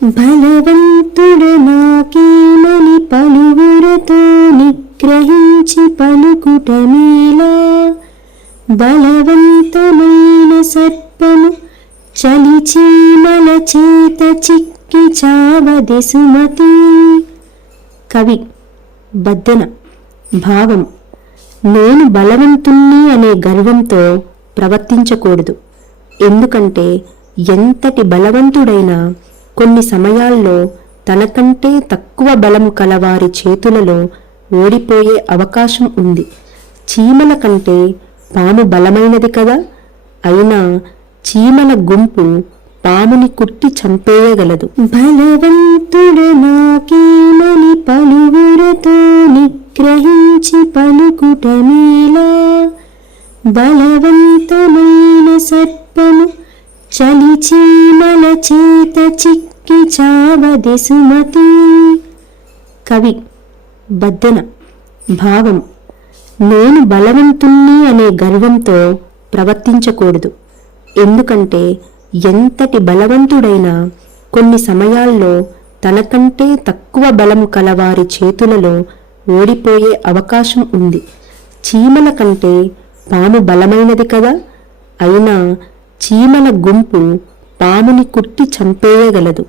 బలవంతుడు నాకేమని పలువురతో నిగ్రహించి పలుకుటమేలా, బలవంతమైన సర్పము చలిచీమల చేత చిక్కి చావదె సుమతి. కవి బద్దెన. భావం: నేను బలవంతుణ్ణి అనే గర్వంతో ప్రవర్తించకూడదు. ఎందుకంటే ఎంతటి బలవంతుడైనా కొన్ని సమయాల్లో తనకంటే తక్కువ బలం కలవారి చేతులలో ఓడిపోయే అవకాశం ఉంది. చీమల కంటే పాము బలమైనది కదా, అయినా చీమల గుంపు పాముని కుట్టి చంపేయగలదు. బలవంతుడు నాకేమని పలువురతో నిగ్రహించి పలుకుటమేలా, బలవంతమైన సర్పము చలిచీమల చేత చిక్కి చావదె సుమతి. కవి బద్దెన. భావం: నేను బలవంతుణ్ణి అనే గర్వంతో ప్రవర్తించకూడదు. ఎందుకంటే ఎంతటి బలవంతుడైనా కొన్ని సమయాల్లో తనకంటే తక్కువ బలం కలవారి చేతులలో ఓడిపోయే అవకాశం ఉంది. చీమల కంటే పాము బలమైనది కదా, అయినా చీమల గుంపు పాముని కుట్టి చంపేయగలదు.